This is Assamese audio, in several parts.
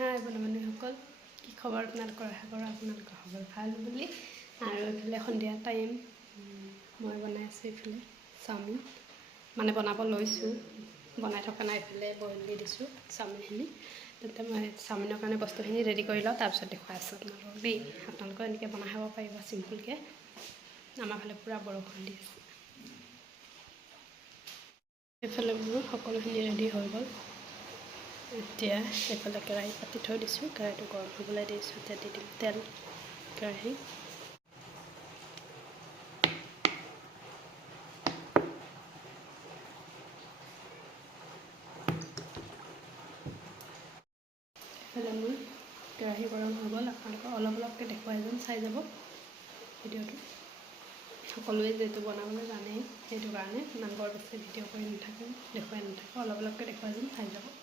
হাই বন্ধুসকল কি খবৰ আপোনালোকৰ? আশা কৰোঁ আপোনালোকৰ খবৰ ভাল বুলি। আৰু এইফালে সন্ধিয়া টাইম মই বনাই আছোঁ এইফালে চাওমিন। মানে বনাব লৈছোঁ বনাই থকা নাই এইফালে বইল দি দিছোঁ চাওমিনখিনি। তেন্তে মই চাওমিনৰ কাৰণে বস্তুখিনি ৰেডি কৰি লওঁ তাৰপিছত দেখুৱাই আছোঁ আপোনালোকক দেই। আপোনালোকেও এনেকৈ বনাই খাব পাৰিব চিম্পুলকৈ আমাৰ ফালে পূৰা বৰষুণ দি আছে। এইফালে মোৰ সকলোখিনি ৰেডি হৈ গ'ল। এতিয়া এইফালে কেৰাহী পাতি থৈ দিছোঁ। কেৰাহীটো গৰম হ'বলৈ দিছোঁ এতিয়া দি দিম তেল কেৰাহী। এইফালে মোৰ কেৰাহী গৰম হৈ গ'ল। আপোনালোকক অলপ অলপকৈ দেখুৱাই যাম চাই যাব ভিডিঅ'টো। সকলোৱে যিহেতু বনাবলৈ জানেই সেইটো কাৰণে ইমান বৰ বেছি ভিডিঅ' কৰি নাথাকোঁ দেখুৱাই নাথাকোঁ। অলপ অলপকৈ দেখুৱাই যাম চাই যাব।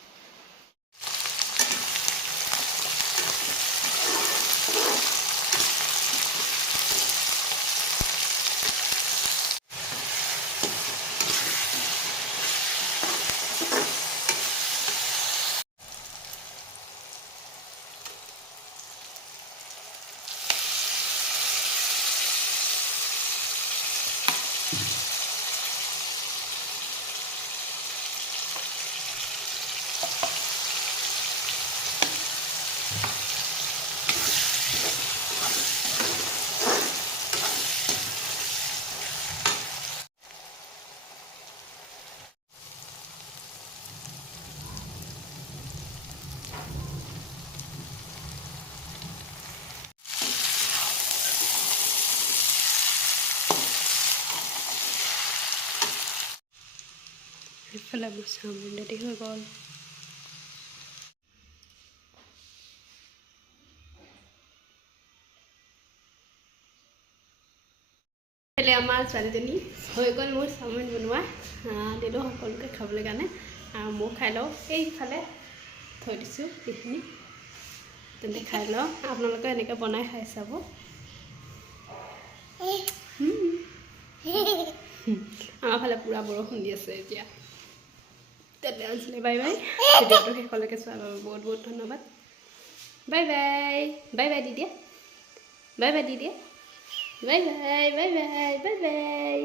মোৰ চাওমিন ৰেডি হৈ গ'ল আমাৰ ছোৱালীজনী হৈ গ'ল মোৰ চাওমিন বনোৱা দিলোঁ সকলোকে খাবলৈ কাৰণে আৰু মই খাই লওঁ এইফালে থৈ দিছোঁ এইখিনি তেন্তে খাই লওঁ আপোনালোকে এনেকৈ বনাই খাই চাব আমাৰ ফালে পূৰা বৰষুণ দি আছে এতিয়া আছিলে বাই বাই ভিডিঅ'টো শেষলৈকে চোৱাৰ বাবে বহুত বহুত ধন্যবাদ bye bye bye by the দিয়া বাই বাই দি দিয়া bye bye bye bye bye bye